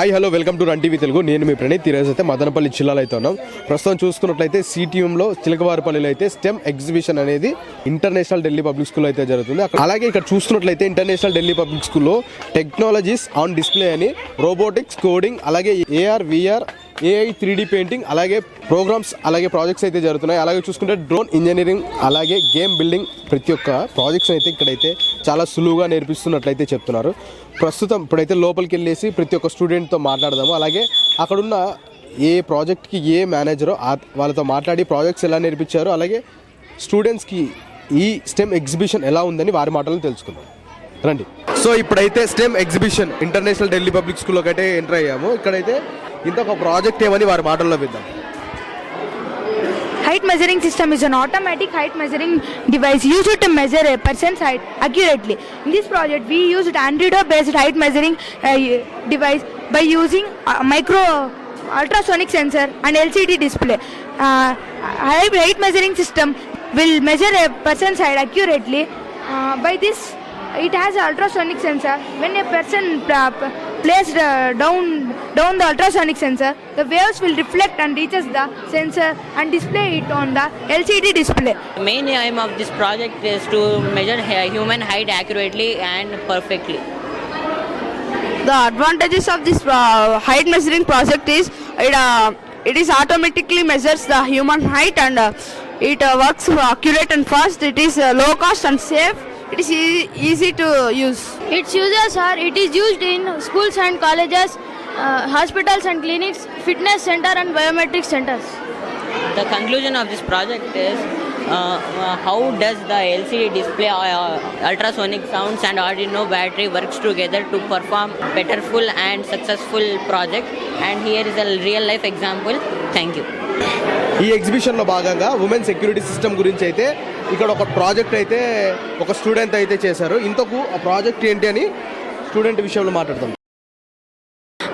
Hi hello welcome to run TV Telugu. నేను మీ ప్రణీత్. ఈరోజు అయితే మదనపల్లి జిల్లాలో అయితే ఉన్నాం. ప్రస్తుతం చూసుకున్నట్లయితే సిటిఎంలో చిలకవారిపల్లిలో అయితే స్టెమ్ ఎగ్జిబిషన్ అనేది ఇంటర్నేషనల్ ఢిల్లీ పబ్లిక్ స్కూల్ అయితే జరుగుతుంది. అలాగే ఇక్కడ చూసుకున్నట్లయితే ఇంటర్నేషనల్ ఢిల్లీ పబ్లిక్ స్కూల్లో టెక్నాలజీస్ ఆన్ డిస్ప్లే అని రోబోటిక్స్, కోడింగ్, అలాగే AR, VR, AI, 3D painting, అలాగే ప్రోగ్రామ్స్, అలాగే ప్రాజెక్ట్స్ అయితే జరుగుతున్నాయి. అలాగే చూసుకుంటే డ్రోన్ ఇంజనీరింగ్, అలాగే గేమ్ బిల్డింగ్, ప్రతి ఒక్క ప్రాజెక్ట్స్ అయితే ఇక్కడైతే చాలా సులువుగా నేర్పిస్తున్నట్లయితే చెప్తున్నారు. ప్రస్తుతం ఇప్పుడైతే లోపలికి వెళ్ళేసి ప్రతి ఒక్క స్టూడెంట్తో మాట్లాడదాము. అలాగే అక్కడున్న ఏ ప్రాజెక్ట్కి ఏ మేనేజరో వాళ్ళతో మాట్లాడి ప్రాజెక్ట్స్ ఎలా నేర్పించారో, అలాగే స్టూడెంట్స్కి ఈ స్టెమ్ ఎగ్జిబిషన్ ఎలా ఉందని వారి మాటలను తెలుసుకుందాం. రండి. సో ఇప్పుడైతే STEM exhibition international Delhi public స్కూల్లోకి అయితే ఎంటర్ అయ్యాము. ఇక్కడైతే ఇంకొక ప్రాజెక్ట్ ఏమని వారి మాటల్లో విద్దాం. Height measuring system is an automatic height measuring device used to measure a person's height accurately. In this project, we used Android-based height measuring device by using micro ultrasonic sensor and LCD display. Height measuring system will measure a person's height accurately. By this, it has an ultrasonic sensor. When a person placed down the ultrasonic sensor, the waves will reflect and reaches the sensor and display it on the LCD display. The main aim of this project is to measure human height accurately and perfectly. The advantages of this height measuring project is it is automatically measures the human height and it works accurate and fast. It is low cost and safe. It is easy to use. Its uses are, it is used in schools and colleges, hospitals and clinics, fitness center and biometric centers. The conclusion of this project is how does the LCD display, ultrasonic sounds and Arduino battery works together to perform better full and successful project, and here is a real life example. Thank you. ఈ ఎగ్జిబిషన్లో భాగంగా women security system గురించి అయితే ఇక్కడ ఒక ప్రాజెక్ట్ అయితే ఒక స్టూడెంట్ అయితే చేశారు. ఇంతకు ఆ ప్రాజెక్ట్ ఏంటి అని స్టూడెంట్ విషయంలో మాట్లాడతాం.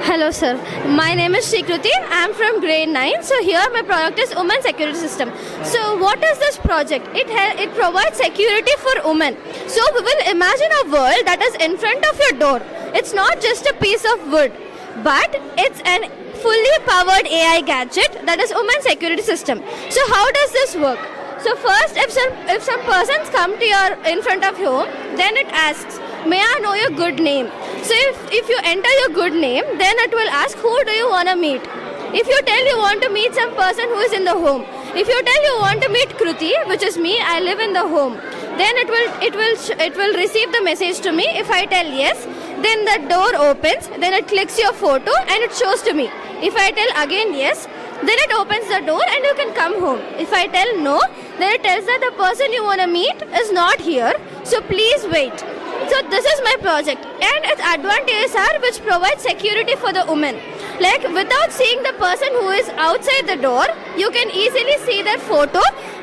Hello sir, my name is Shikruti. I am from grade 9. So here my project is Women Security System. So what is this project? It provides security for women. So we will imagine a world that is in front of your door. It's not just a piece of wood, but it's an fully powered AI gadget that is Women Security System. So how does this work? So first, if some persons come to your in front of home, then it asks, may I know your good name? So if you enter your good name, then it will ask, who do you want to meet? If you tell you want to meet some person who is in the home, if you tell you want to meet Kruti, which is me, I live in the home, then it will receive the message to me. If I tell yes, then the door opens, then it clicks your photo and it shows to me. If I tell again yes, then it opens the door and you can come home. If I tell no, then it tells that the person you want to meet is not here, so please wait. So this is my project, and its advantages are which provide security for the women. Like without seeing the person who is outside the door, you can easily see their photo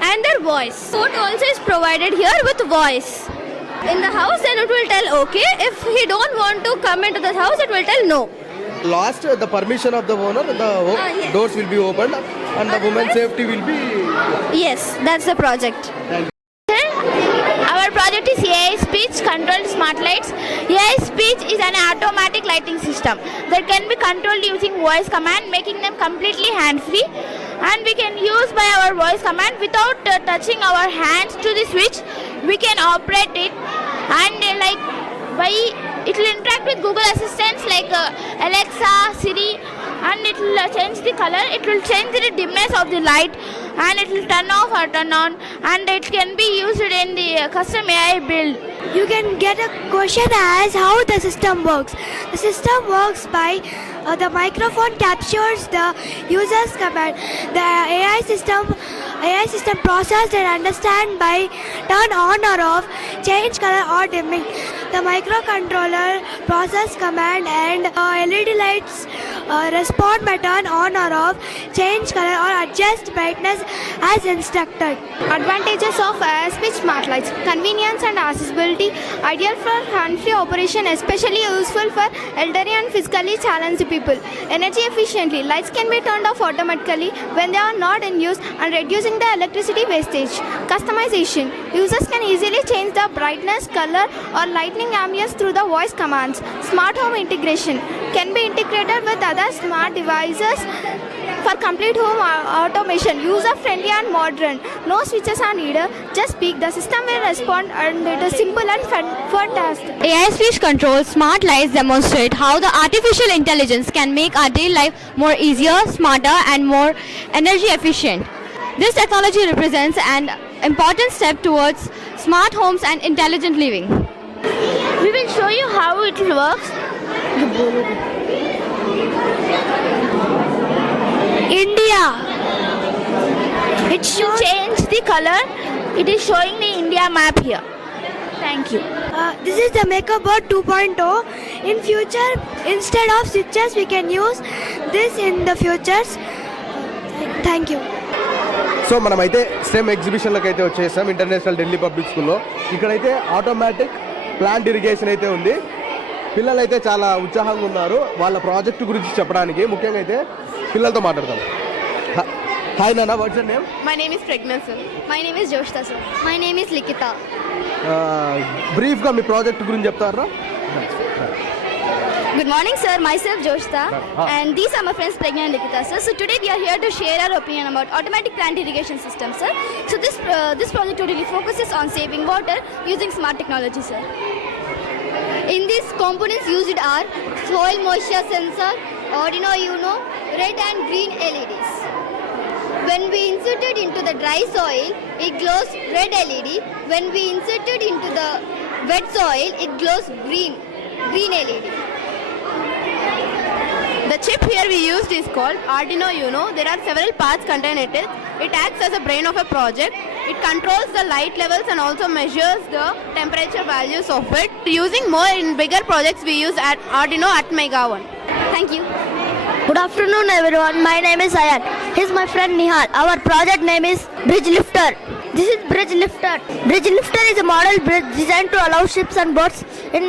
and their voice. Photo also is provided here with voice. In the house, then it will tell okay. If he don't want to come into the house, it will tell no. Last, the permission of the owner, yes. doors will be opened and the women's safety will be... Yes, that's the project. Our project is AI speech controlled smart lights. AI speech is an automatic lighting system that can be controlled using voice command, making them completely hand-free. And we can use by our voice command without touching our hands to the switch. We can operate it, and it will interact with Google assistants like Alexa, Siri, and it will change the color, it will change the dimness of the light, and it will turn off or turn on, and it can be used in the custom AI build. You can get a question as how the system works. The system works by the microphone captures the user's command. The AI system process and understand by turn on or off, change color or dimming. The microcontroller process command and LED lights respond by turn on or off, change color or adjust brightness as instructed. Advantages of speech smart lights: convenience and accessibility, ideal for hand-free operation, especially useful for elderly and physically challenged people. Energy efficiently, lights can be turned off automatically when they are not in use and reducing the electricity wastage. Customization, users can easily change the brightness, color or lighting ambience through the voice commands. Smart home integration, can be integrated with other smart devices for complete home automation, user-friendly and modern. No switches are needed, just speak. The system will respond and it is simple and fantastic. AI speech control smart lights demonstrate how the artificial intelligence can make our daily life more easier, smarter and more energy efficient. This technology represents an important step towards smart homes and intelligent living. We will show you how it works. India. It should change the color. It is showing the India map here. Thank you. This is the MakerBot 2.0. In future, instead of switches, we can use this in the futures. Thank you. So మనమైతే స్టెమ్ ఎగ్జిబిషన్లోకి అయితే వచ్చేసాం ఇంటర్నేషనల్ Delhi public స్కూల్లో. ఇక్కడైతే automatic plant irrigation అయితే ఉంది. పిల్లలు అయితే చాలా ఉత్సాహంగా ఉన్నారు వాళ్ళ ప్రాజెక్టు గురించి చెప్పడానికి. ముఖ్యంగా అయితే పిల్లలతో మాట్లాడతాం. హాయ్ నాన్న, what's your name? My name is Pragna sir. My name is Joshta sir. My name is Likita. బ్రీఫ్గా మీ ప్రాజెక్ట్ గురించి చెప్తారా? Good morning sir, myself Joshta and these are my friends Pragna and Likita sir. So today we are here to share our opinion about automatic plant irrigation system sir. So this project totally focuses on saving water using smart technology sir. In these components used are soil moisture sensor, Arduino Uno, red and green LEDs. When we insert it into the dry soil, it glows red LED. When we insert it into the wet soil, it glows green LED. The chip here we used is called Arduino Uno. There are several parts contained in it. It acts as a brain of a project. It controls the light levels and also measures the temperature values of it. Using more in bigger projects, we use Arduino at Mega 1. Thank you. Good afternoon everyone. My name is Ayan. Here's my friend Nihal. Our project name is Bridge Lifter. This is Bridge Lifter. Bridge Lifter is a model bridge designed to allow ships and boats in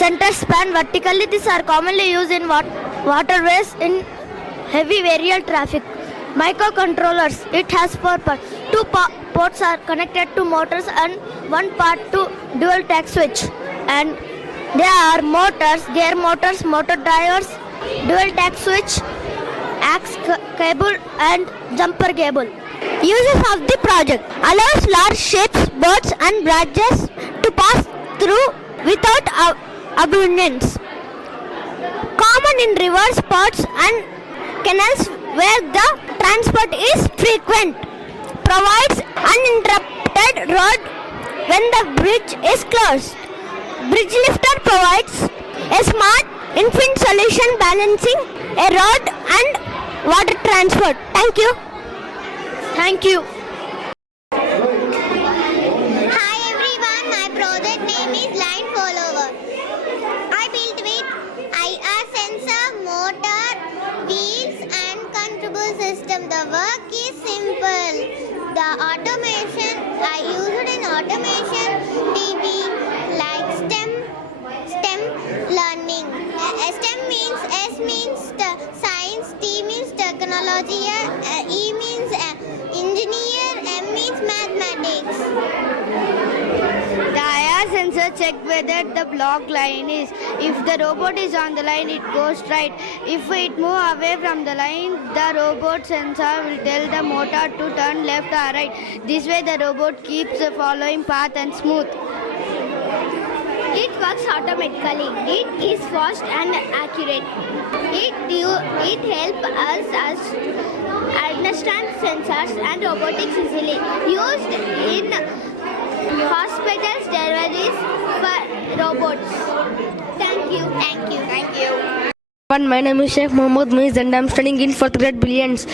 center span vertically. These are commonly used in waterways in heavy aerial traffic. Microcontrollers. It has 4 parts. 2 ports are connected to motors and 1 part to dual tach switch. And there are motors, gear motors, motor drivers, dual tach switch, axe cable and jumper cable. Uses of the project allows large ships, boats and barges to pass through without abundance. Common in rivers, ports and canals where the transport is frequent. Provides uninterrupted road when the bridge is closed. Bridge Lifter provides a smart infinite solution balancing a road and water transport. Thank you. Thank you. Hi everyone, my project name is Line Follower. I built with IR sensor, motor, wheels and control system. The work is simple. The automation, I used in automation TV like STEM learning. STEM means S means science, T means technology, E means engineer, M means mathematics. The IR sensor check whether the block line is. If the robot is on the line, it goes right. If it move away from the line, the robot sensor will tell the motor to turn left or right. This way the robot keeps following path and smooth. It works automatically. It is fast and accurate. It helps us understand sensors and robotics easily. Used in hospitals, deliveries for robots. Thank you. Thank you. Thank you. My name is Sheikh Mohammad Muiz and I am studying in 4th grade Brilliance.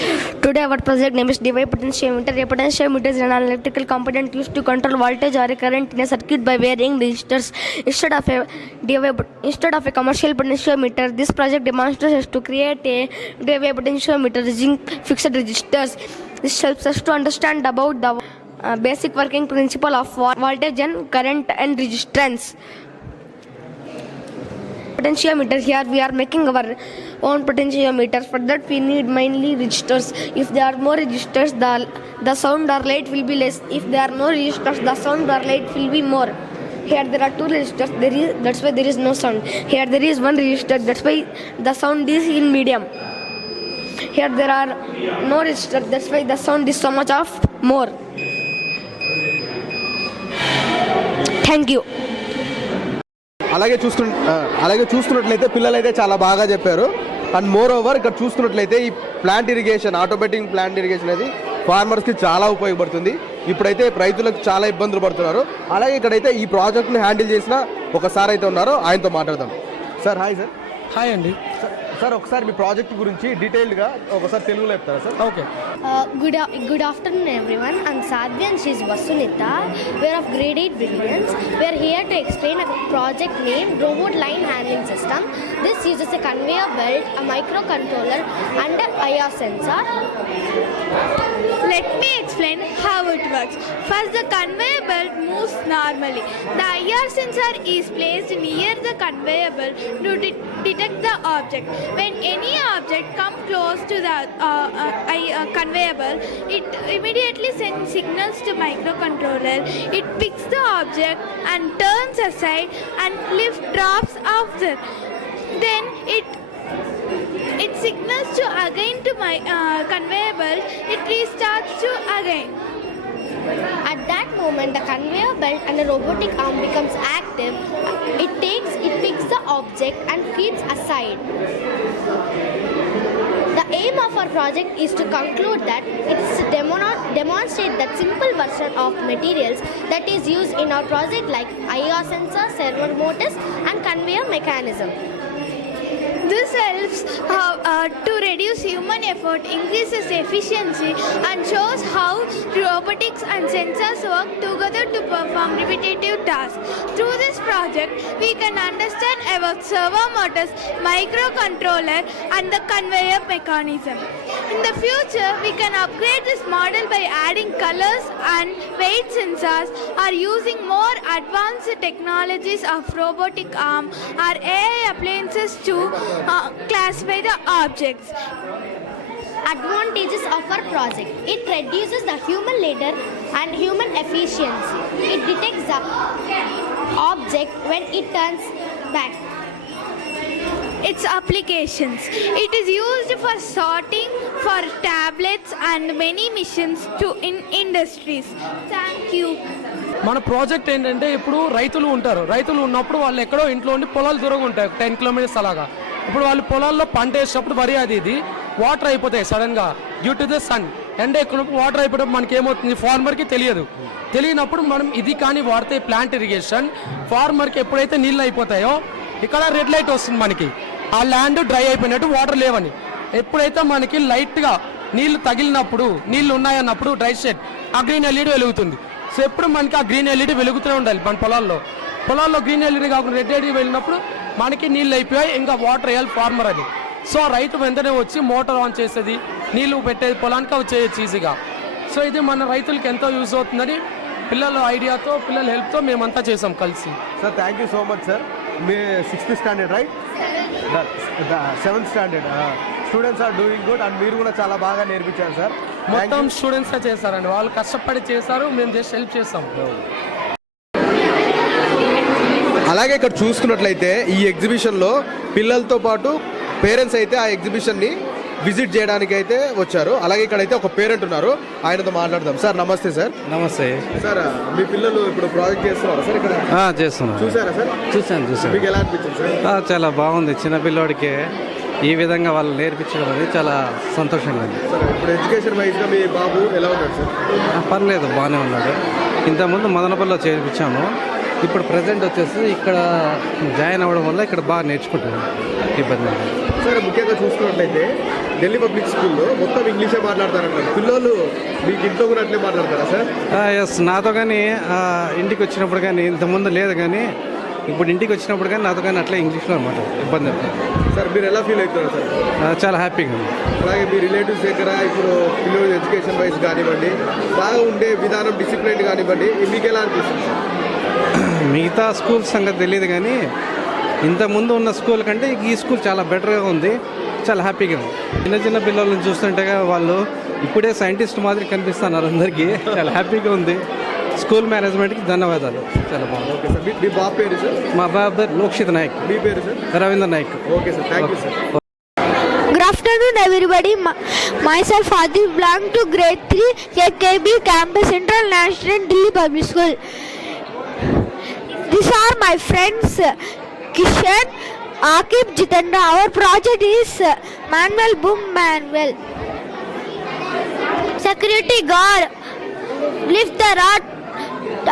Today our project name is DY potentiometer. A potentiometer is an electrical component used to control voltage or a current in a circuit by varying resistors. Instead of a commercial potentiometer, this project demonstrates to create a DY potentiometer using fixed resistors. This helps us to understand about the basic working principle of voltage and current and resistance. Potentiometer. Here we are making our own potentiometer. For that we need mainly resistors. If there are more resistors, the sound or light will be less. If there are no resistors, the sound or light will be more. Here there are two resistors. That's why there is no sound. Here there is one resistor. That's why the sound is in medium. Here there are no resistor. That's why the sound is so much of more. Thank you. అలాగే చూస్తున్నట్లయితే పిల్లలు అయితే చాలా బాగా చెప్పారు. And more over ఇక్కడ చూస్తున్నట్లయితే ఈ plant irrigation, automatic plant irrigation అనేది ఫార్మర్స్కి చాలా ఉపయోగపడుతుంది. ఇప్పుడైతే రైతులకు చాలా ఇబ్బందులు పడుతున్నారు. అలాగే ఇక్కడైతే ఈ ప్రాజెక్ట్ని హ్యాండిల్ చేసిన ఒక సార్ అయితే ఉన్నారు, ఆయనతో మాట్లాడదాం. Sir hi sir. హాయ్ అండి. సార్ ఒకసారి మీ ప్రాజెక్ట్ గురించి డీటెయిల్గా ఒకసారి తెలుగులో చెప్తారా sir? Okay. Good afternoon everyone. I'm Sadhvi and she's Vasunita. We're of grade 8 brilliance. We're here to explain a project named Robot Line Handling System. This uses a conveyor belt, a microcontroller and an IR sensor. Let me explain how it works. First, the conveyor belt moves normally. The IR sensor is placed near the conveyor belt to detect the object. When any object comes close to the conveyor belt, it immediately sends signals to microcontroller. It picks the object and turns aside and drops off there. Then it signals to again to my conveyor belt. It restarts to again. At that moment, the conveyor belt and the robotic arm becomes active. It picks the object and keeps aside. The aim of our project is to conclude that it is to demonstrate that simple version of materials that is used in our project like IR sensor, servo motors and conveyor mechanism. This helps to reduce human effort, increases efficiency, and shows how robotics and sensors work together to perform repetitive tasks. Through this project, we can understand about servo motors, microcontroller, and the conveyor mechanism. In the future, we can upgrade this model by adding colors and weight sensors, or using more advanced technologies of robotic arm or AI appliances to classify the objects. Advantages of our project: it reduces the human labor and human efficiency. It detects the object when it turns back. Its applications: it is used for sorting, for tablets and many missions to in industries. Thank you. మన ప్రాజెక్ట్ ఏంటంటే ఇప్పుడు రైతులు ఉన్నప్పుడు వాళ్ళు ఎక్కడో ఇంట్లో ఉండి పొలాలు దూరంగా ఉంటాయి, 10 కిలోమీటర్స్ అలాగా. ఇప్పుడు వాళ్ళు పొలాల్లో పంట వేసినప్పుడు వరి అది వాటర్ అయిపోతాయి సడన్గా డ్యూ టు ద సన్. ఎండ ఎక్కున్నప్పుడు వాటర్ అయిపోయినప్పుడు మనకి ఏమవుతుంది, ఫార్మర్కి తెలియనప్పుడు మనం ఇది కానీ వాడితే ప్లాంట్ ఇరిగేషన్, ఫార్మర్కి ఎప్పుడైతే నీళ్ళు అయిపోతాయో ఇక్కడ రెడ్ లైట్ వస్తుంది మనకి, ఆ ల్యాండ్ డ్రై అయిపోయినట్టు వాటర్ లేవని. ఎప్పుడైతే మనకి లైట్గా నీళ్లు తగిలినప్పుడు, నీళ్లు ఉన్నాయన్నప్పుడు డ్రై షెడ్ ఆ గ్రీన్ ఎల్ఈడి వెలుగుతుంది. సో ఎప్పుడు మనకి ఆ గ్రీన్ ఎల్ఈడి వెలుగుతూనే ఉండాలి. మన పొలాల్లో గ్రీన్ ఎల్ఈడి కాకుండా రెడ్ ఎల్ఈడి వెళ్ళినప్పుడు మనకి నీళ్ళు అయిపోయాయి, ఇంకా వాటర్ వేయాలి ఫార్మర్ అది. సో రైతు వెంటనే వచ్చి మోటార్ ఆన్ చేసేది, నీళ్లు పెట్టేది పొలానికి అవి చేయొచ్చు ఈజీగా. సో ఇది మన రైతులకి ఎంతో యూజ్ అవుతుందని పిల్లల ఐడియాతో, పిల్లల హెల్ప్తో మేమంతా చేసాం కలిసి. Sir thank you so much sir. మీ 6th standard right? 7th standard students are doing good. And మీరు కూడా చాలా బాగా నేర్పించారు సార్. మొత్తం స్టూడెంట్సే చేశారండి, వాళ్ళు కష్టపడి చేశారు, మేము జస్ట్ హెల్ప్ చేస్తాం. అలాగే ఇక్కడ చూసుకున్నట్లయితే ఈ ఎగ్జిబిషన్లో పిల్లలతో పాటు పేరెంట్స్ అయితే ఆ ఎగ్జిబిషన్ని విజిట్ చేయడానికి అయితే వచ్చారు. అలాగే ఇక్కడైతే ఒక పేరెంట్ ఉన్నారు, ఆయనతో మాట్లాడదాం. సార్ నమస్తే సార్. నమస్తే సార్. మీ పిల్లలు ఇప్పుడు ప్రాజెక్ట్ చేస్తున్నారు సార్ ఇక్కడ? చేస్తున్నారు. చూసారా సార్? చూశాను. మీకు ఎలా అనిపించింది సార్? చాలా బాగుంది. చిన్నపిల్లోడికి ఈ విధంగా వాళ్ళు నేర్పించడం అనేది చాలా సంతోషంగా ఉంది సార్. ఇప్పుడు ఎడ్యుకేషన్ వైజ్గా మీ బాబు ఎలా ఉన్నాడు సార్? పర్లేదు, బాగానే ఉన్నాడు. ఇంతకుముందు మదనపల్లిలో చేర్పించాము, ఇప్పుడు ప్రజెంట్ వచ్చేసి ఇక్కడ జాయిన్ అవ్వడం వల్ల ఇక్కడ బాగా నేర్చుకుంటున్నాను, ఇబ్బంది లేదు సార్. ముఖ్యంగా చూసుకున్నట్లయితే ఢిల్లీ పబ్లిక్ స్కూల్లో మొత్తం ఇంగ్లీషే మాట్లాడతారంటారు. పిల్లలు మీకు ఇంట్లో కూడా అట్లే మాట్లాడతారా సార్? ఎస్, నాతో కానీ ఇంటికి వచ్చినప్పుడు కానీ, ఇంతకుముందు లేదు కానీ ఇప్పుడు ఇంటికి వచ్చినప్పుడు కానీ నాతో కానీ అట్లా ఇంగ్లీష్లో అనమాట, ఇబ్బంది సార్. మీరు ఎలా ఫీల్ అవుతున్నారు సార్? చాలా హ్యాపీగా ఉంది. అలాగే మీ రిలేటివ్స్ దగ్గర ఇప్పుడు పిల్లలు ఎడ్యుకేషన్ వైజ్ కానివ్వండి, బాగా ఉండే విధానం, డిసిప్లిన్ కానివ్వండి, మీకు ఎలా అనిపిస్తుంది సార్? మిగతా స్కూల్ సంగతి తెలియదు కానీ ఇంతకుముందు ఉన్న స్కూల్ కంటే ఈ స్కూల్ చాలా బెటర్గా ఉంది, చాలా హ్యాపీగా ఉంది. చిన్న పిల్లలను చూస్తుంటే వాళ్ళు ఇప్పుడే సైంటిస్ట్ మాదిరి కనిపిస్తున్నారు అందరికీ, చాలా హ్యాపీగా ఉంది. స్కూల్ మేనేజ్మెంట్కి ధన్యవాదాలు. చాలా బాగుంది. Okay sir. మీ బాబు పేరు సార్? మా బాబు లోక్షిత్ నాయక్. మీ పేరు sir? Ravindra Nayak. Okay sir, thank you sir. Good afternoon, everybody. Myself Adil belong to grade 3 KKB campus International Delhi Public School. These are my friends Kishan, Akib, Jitendra. Our project is manual boom manual. Security guard lift the rod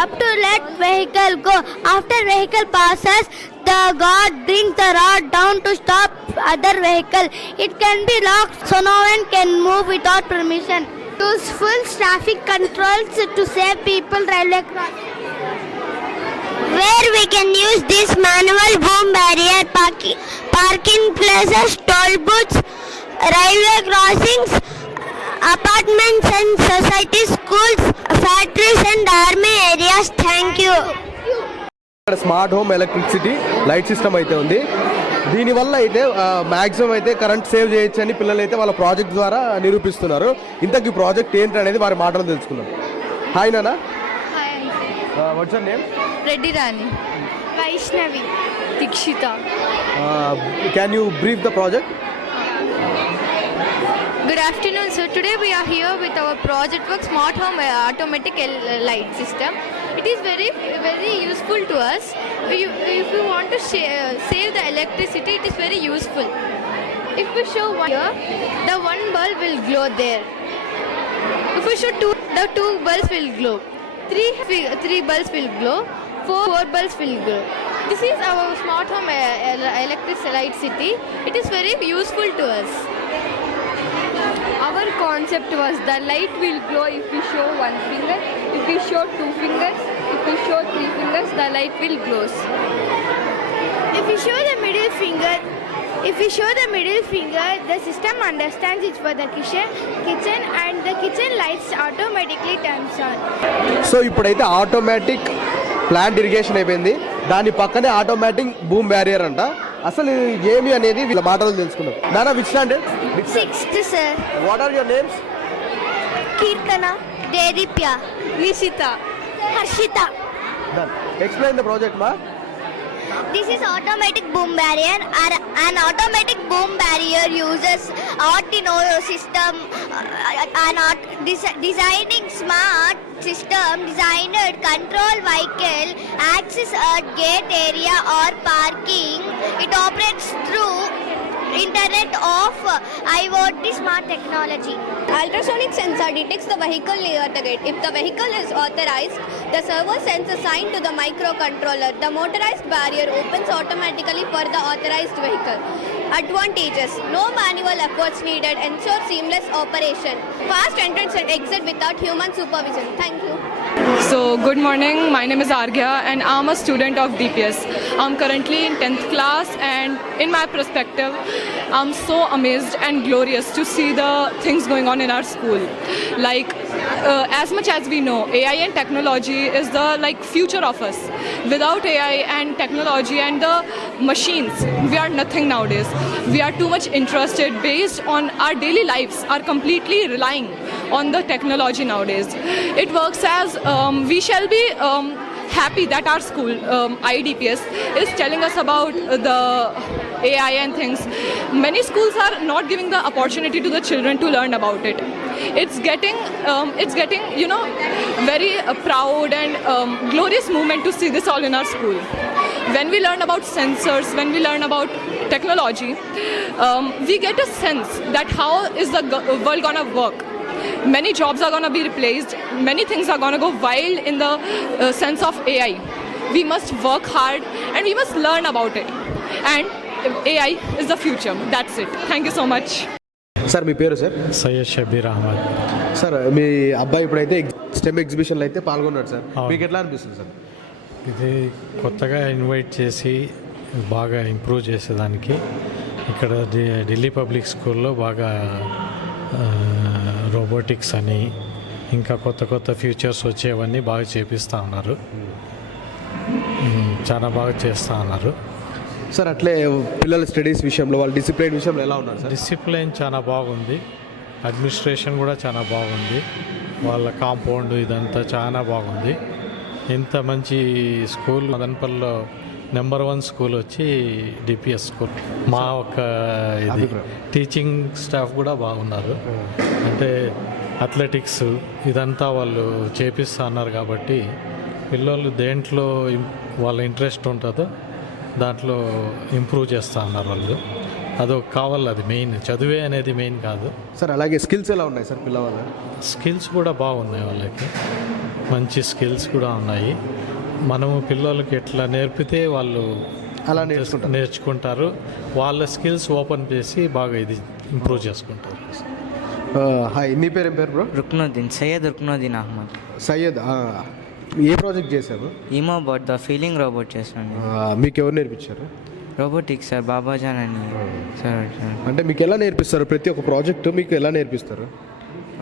up to let vehicle go. After vehicle passes, the guard brings the rod down to stop other vehicle. It can be locked so no one can move without permission. Useful traffic controls to save people railway crossing. Where we can use this manual boom barrier, parking places, toll booths, railway crossings, apartments and societies, schools, factories and army areas. Thank you. ఇక్కడ smart home electricity light system అయితే ఉంది. దీనివల్ల అయితే మ్యాక్సిమం అయితే current save చేయొచ్చు అని పిల్లలు అయితే వాళ్ళ ప్రాజెక్ట్ ద్వారా నిరూపిస్తున్నారు. ఇంతకీ ప్రాజెక్ట్ ఏంటి అనేది వారి మాటలు తెలుసుకుందాం. హాయ్ నాన్న. What's your name? Reddy Rani. Vaishnavi. Dikshita. Can you brief the project? Good afternoon. So today we are here with our project work smart home automatic light system. It is very useful to us. If you want to save the electricity, it is very useful. If we show one here, the one bulb will glow there. If we show two, the two bulbs will glow. Three bulbs will glow. Four bulbs will glow. This is our smart home electricity. It is very useful to us. Our concept was the light will glow if we show one finger, if we show two fingers, if we show three fingers, the light will glow. If we show the middle finger, the system understands it's for the kitchen and the kitchen lights automatically turns on. So ఇప్పుడైతే automatic plant irrigation అయిపోయింది. దాని పక్కనే automatic boom barrier అంట. అసలు ఏమి అనేది వీళ్ళ మాటలు తెలుసుకుందాం. నానా, which standard? 6th, sir. What are your names? Kirtana, Dedipya, Nishita. Harshita. Done. Explain the project, ma. This is automatic boom barrier. An automatic boom barrier uses Arduino system designing smart system designed control vehicle access at gate area or parking. It operates through Internet of IoT smart technology. Ultrasonic sensor detects the vehicle near the gate. If the vehicle is authorized, the servo sends a sign to the microcontroller. The motorized barrier opens automatically for the authorized vehicle. Advantages: no manual efforts needed, ensure seamless operation, fast entrance and exit without human supervision. Thank you. So good morning, my name is Arghya and I'm a student of DPS. I'm currently in 10th class and in my perspective, I'm so amazed and glorious to see the things going on in our school. Like as much as we know, AI and technology is the future of us. Without AI and technology and the machines, we are nothing nowadays. We are too much interested based on our daily lives, are completely relying on the technology nowadays. It works as we shall be happy that our school, IDPS, is telling us about the AI and things. Many schools are not giving the opportunity to the children to learn about it. It's getting very proud and glorious moment to see this all in our school. When we learn about sensors, when we learn about technology, we get a sense that how is the world gonna work. Many jobs are going to be replaced. Many things are going to go wild in the sense of AI. We must work hard and we must learn about it. And AI is the future. That's it. Thank you so much. Sir, మీ పేరు sir? Syed Shabbir Ahmed. Sir, మీ అబ్బాయి ఇప్పుడైతే స్టెమ్ ఎగ్జిబిషన్లో అయితే పాల్గొన్నాడు సార్. మీకు ఎట్లా అనిపిస్తుంది సార్? ఇది కొత్తగా ఇన్వైట్ చేసి బాగా ఇంప్రూవ్ చేసేదానికి ఇక్కడ ఢిల్లీ పబ్లిక్ స్కూల్లో బాగా రోబోటిక్స్ అని ఇంకా కొత్త కొత్త ఫ్యూచర్స్ వచ్చేవన్నీ బాగా చేపిస్తూ ఉన్నారు. చాలా బాగా చేస్తూ ఉన్నారు సార్. అట్లే పిల్లల స్టడీస్ విషయంలో, వాళ్ళ డిసిప్లిన్ విషయంలో ఎలా ఉన్నారు సార్? డిసిప్లిన్ చాలా బాగుంది. అడ్మినిస్ట్రేషన్ కూడా చాలా బాగుంది. వాళ్ళ కాంపౌండ్ ఇదంతా చాలా బాగుంది. ఇంత మంచి స్కూల్ మదనపల్లిలో నెంబర్ 1 స్కూల్ వచ్చి డిపిఎస్ స్కూల్. మా ఒక ఇది టీచింగ్ స్టాఫ్ కూడా బాగున్నారు. అంటే అథ్లెటిక్స్ ఇదంతా వాళ్ళు చేపిస్తా అన్నారు కాబట్టి పిల్లలు దేంట్లో వాళ్ళ ఇంట్రెస్ట్ ఉంటుందో దాంట్లో ఇంప్రూవ్ చేస్తూ ఉన్నారు వాళ్ళు. అదొక కావాలి, అది మెయిన్. చదువే అనేది మెయిన్ కాదు సార్. అలాగే స్కిల్స్ ఎలా ఉన్నాయి సార్ పిల్లవాళ్ళ? స్కిల్స్ కూడా బాగున్నాయి, వాళ్ళకి మంచి స్కిల్స్ కూడా ఉన్నాయి. మనము పిల్లలకి ఎట్లా నేర్పితే వాళ్ళు అలా నేర్చుకుంటారు. వాళ్ళ స్కిల్స్ ఓపెన్ చేసి బాగా ఇది ఇంప్రూవ్ చేసుకుంటారు. హాయ్, నీ పేరు ఏం పేరు బ్రో? సయ్యద్ రుక్నుద్దీన్ అహ్మద్. సయ్యద్, ఏ ప్రాజెక్ట్ చేశారు? ఈమో అబౌట్ ద ఫీలింగ్ రోబోట్ చేస్తాను. మీకు ఎవరు నేర్పించారు? రోబోటిక్స్ సార్, బాబాజాన్ అని సార్. అంటే మీకు ఎలా నేర్పిస్తారు? ప్రతి ఒక్క ప్రాజెక్ట్ మీకు ఎలా నేర్పిస్తారు?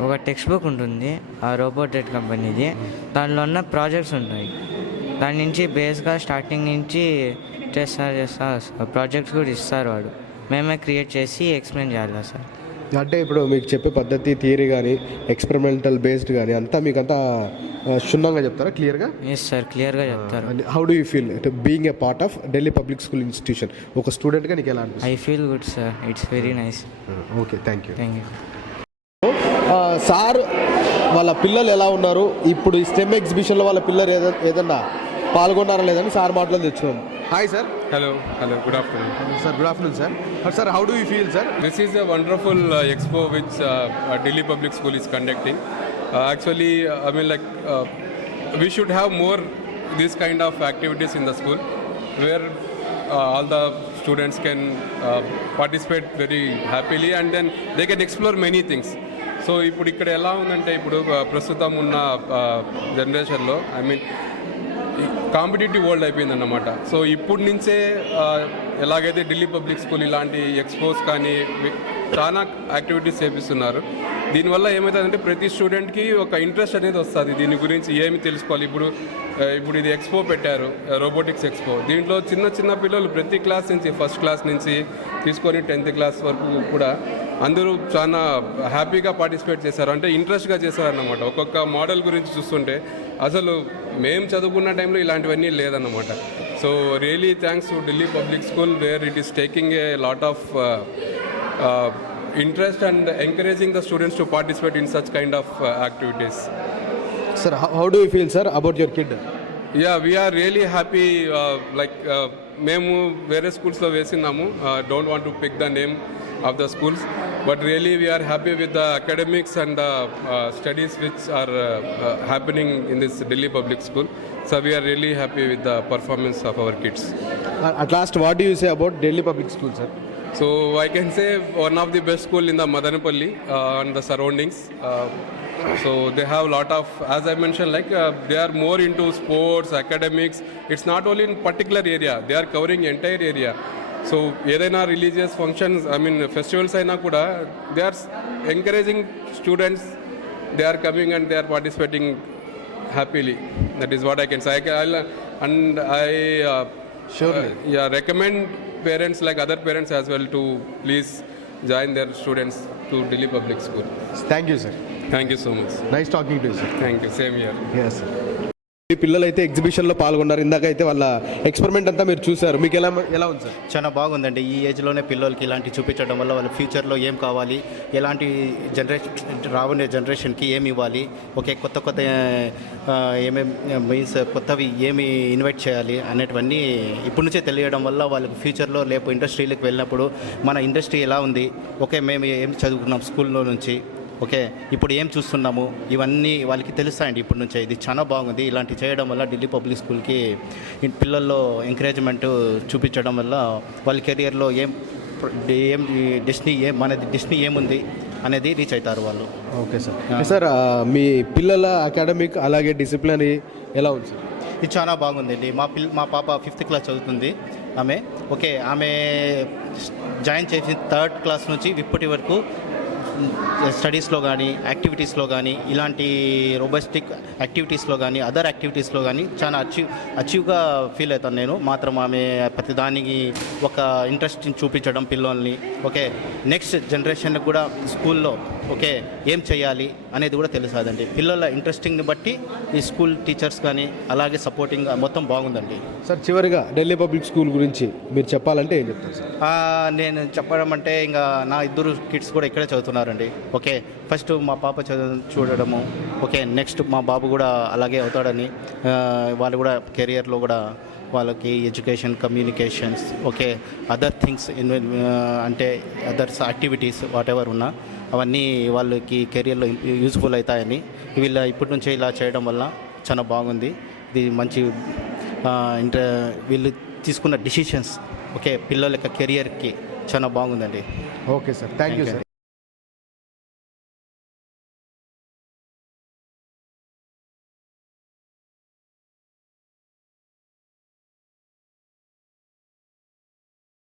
ఒక టెక్స్ట్ బుక్ ఉంటుంది ఆ రోబోటెక్ కంపెనీది. దానిలో ఉన్న ప్రాజెక్ట్స్ ఉంటాయి. దాని నుంచి బేస్గా స్టార్టింగ్ నుంచి చేస్తా ప్రాజెక్ట్స్ కూడా ఇస్తారు వాడు. మేమే క్రియేట్ చేసి ఎక్స్ప్లెయిన్ చేయాలి సార్. అంటే ఇప్పుడు మీకు చెప్పే పద్ధతి, థియరీ కానీ ఎక్స్పెరిమెంటల్ బేస్డ్ కానీ అంతా మీకు అంతా క్షుణ్ణంగా చెప్తారా, క్లియర్గా? ఎస్ సార్, క్లియర్గా చెప్తారు. How do you feel being a part of Delhi public school institution? ఒక స్టూడెంట్గా నీకు ఎలా అనిపిస్తుంది? I feel good sir, it's very nice. Okay, thank you. Thank you sir. వాళ్ళ పిల్లలు ఎలా ఉన్నారు? ఇప్పుడు ఈ స్టెమ్ ఎగ్జిబిషన్లో వాళ్ళ పిల్లలు ఏదన్నా పాల్గొన్నారా లేదని సార్ మాటలు తెచ్చుకున్నాం. Hi sir. Hello, good afternoon. Sir, good afternoon, sir. Sir, how do you feel, sir? This is a wonderful expo which Delhi Public School is conducting. Actually, I mean, like, we should have more this kind of activities in the school where all the students can participate very happily and then they can explore many things. So ఇప్పుడు ఇక్కడ ఎలా ఉందంటే, ఇప్పుడు ప్రస్తుతం ఉన్న జనరేషన్లో I mean competitive world అయిపోయిందన్నమాట. So ఇప్పుడు నుంచే ఎలాగైతే ఢిల్లీ పబ్లిక్ స్కూల్ ఇలాంటి ఎక్స్పోస్ కానీ చాలా యాక్టివిటీస్ చేపిస్తున్నారు. దీనివల్ల ఏమవుతుందంటే ప్రతి స్టూడెంట్కి ఒక ఇంట్రెస్ట్ అనేది వస్తుంది, దీని గురించి ఏమి తెలుసుకోవాలి. ఇప్పుడు ఇది ఎక్స్పో పెట్టారు, రోబోటిక్స్ ఎక్స్పో. దీంట్లో చిన్న పిల్లలు ప్రతి క్లాస్ నుంచి, ఫస్ట్ క్లాస్ నుంచి తీసుకొని 10th క్లాస్ వరకు కూడా అందరూ చాలా హ్యాపీగా పార్టిసిపేట్ చేశారు. అంటే ఇంట్రెస్ట్గా చేశారన్నమాట. ఒక్కొక్క మోడల్ గురించి చూస్తుంటే అసలు మేము చదువుకున్న టైంలో ఇలాంటివన్నీ లేదన్నమాట. So really thanks to Delhi public school where it is taking a lot of interest and encouraging the students to participate in such kind of activities. Sir, how do you feel, sir, about your kid? Yeah, we are really happy. Memu various schools lo vesinamu. Don't want to pick the name of the schools, but really we are happy with the academics and the studies which are happening in this Delhi Public School. So we are really happy with the performance of our kids. At last, what do you say about Delhi Public School, sir? So I can say one of the best school in the Madanapalli and the surroundings. So they have a lot of, as I mentioned, like they are more into sports, academics. It's not only in particular area, they are covering entire area. So ఏదైనా religious functions, I mean festivals అయినా కూడా they are encouraging students, they are coming and they are participating happily. That is what I can say. I recommend parents like other parents as well to please join their students to Delhi Public School. Thank you, sir. Thank you so much. Nice talking to you, sir. Thank you. Same here. Yes, sir. ఈ పిల్లలు అయితే ఎగ్జిబిషన్లో పాల్గొన్నారు. ఇందాకైతే వాళ్ళ ఎక్స్పెరిమెంట్ అంతా మీరు చూసారు. మీకు ఎలా ఉంది సార్? చాలా బాగుందండి. ఈ ఏజ్లోనే పిల్లలకి ఇలాంటి చూపించడం వల్ల వాళ్ళ ఫ్యూచర్లో ఏం కావాలి, ఎలాంటి రాబోయే జనరేషన్కి ఏమి ఇవ్వాలి, ఓకే కొత్త ఏమేమి మీన్స్ కొత్తవి ఏమి ఇన్వైట్ చేయాలి అనేటివన్నీ ఇప్పటి నుంచే తెలియడం వల్ల వాళ్ళకి ఫ్యూచర్లో లేపు ఇండస్ట్రీలకు వెళ్ళినప్పుడు మన ఇండస్ట్రీ ఎలా ఉంది, ఓకే మేము ఏం చదువుకున్నాం స్కూల్లో నుంచి, ఓకే ఇప్పుడు ఏం చూస్తున్నాము, ఇవన్నీ వాళ్ళకి తెలుస్తాయండి ఇప్పటి నుంచే. ఇది చాలా బాగుంది. ఇలాంటి చేయడం వల్ల ఢిల్లీ పబ్లిక్ స్కూల్కి పిల్లల్లో ఎంకరేజ్మెంట్ చూపించడం వల్ల వాళ్ళ కెరియర్లో ఏం మన డెస్టినీ ఏముంది అనేది రీచ్ అవుతారు వాళ్ళు. Okay sir. సార్, మీ పిల్లల అకాడమిక్ అలాగే డిసిప్లిన్ ఎలా ఉంది సార్? ఇది చాలా బాగుందండి. మా పాప 5th క్లాస్ చదువుతుంది. ఓకే ఆమె జాయిన్ చేసి 3rd క్లాస్ నుంచి ఇప్పటి వరకు స్టడీస్లో కానీ యాక్టివిటీస్లో కానీ ఇలాంటి రోబోటిక్ యాక్టివిటీస్లో కానీ అదర్ యాక్టివిటీస్లో కానీ చాలా అచీవ్గా ఫీల్ అవుతాను నేను. మాత్రం ఆమె ప్రతిదానికి ఒక ఇంట్రెస్ట్ చూపించడం పిల్లల్ని, ఓకే నెక్స్ట్ జనరేషన్ కూడా స్కూల్లో ఓకే ఏం చేయాలి అనేది కూడా తెలుస్తుందండి. పిల్లల ఇంట్రెస్టింగ్ని బట్టి ఈ స్కూల్ టీచర్స్ కానీ అలాగే సపోర్టింగ్ మొత్తం బాగుందండి. సార్ చివరిగా ఢిల్లీ పబ్లిక్ స్కూల్ గురించి మీరు చెప్పాలంటే ఏం చెప్తారు సార్? నేను చెప్పడం అంటే ఇంకా నా 2 కిడ్స్ కూడా ఇక్కడే చదువుతున్నారండి. ఓకే ఫస్ట్ మా పాప చూడడము, ఓకే నెక్స్ట్ మా బాబు కూడా అలాగే అవుతాడని వాళ్ళు కూడా కెరియర్లో కూడా వాళ్ళకి education, communications, okay other things అంటే అదర్స్ యాక్టివిటీస్ వాట్ ఎవర్ ఉన్నా అవన్నీ వాళ్ళకి కెరియర్లో యూజ్ఫుల్ అవుతాయని వీళ్ళ ఇప్పటి నుంచే ఇలా చేయడం వల్ల చాలా బాగుంది. ఇది మంచి వీళ్ళు తీసుకున్న డిసిషన్స్ ఓకే పిల్లల యొక్క కెరియర్కి చాలా బాగుందండి. Okay sir, thank you sir.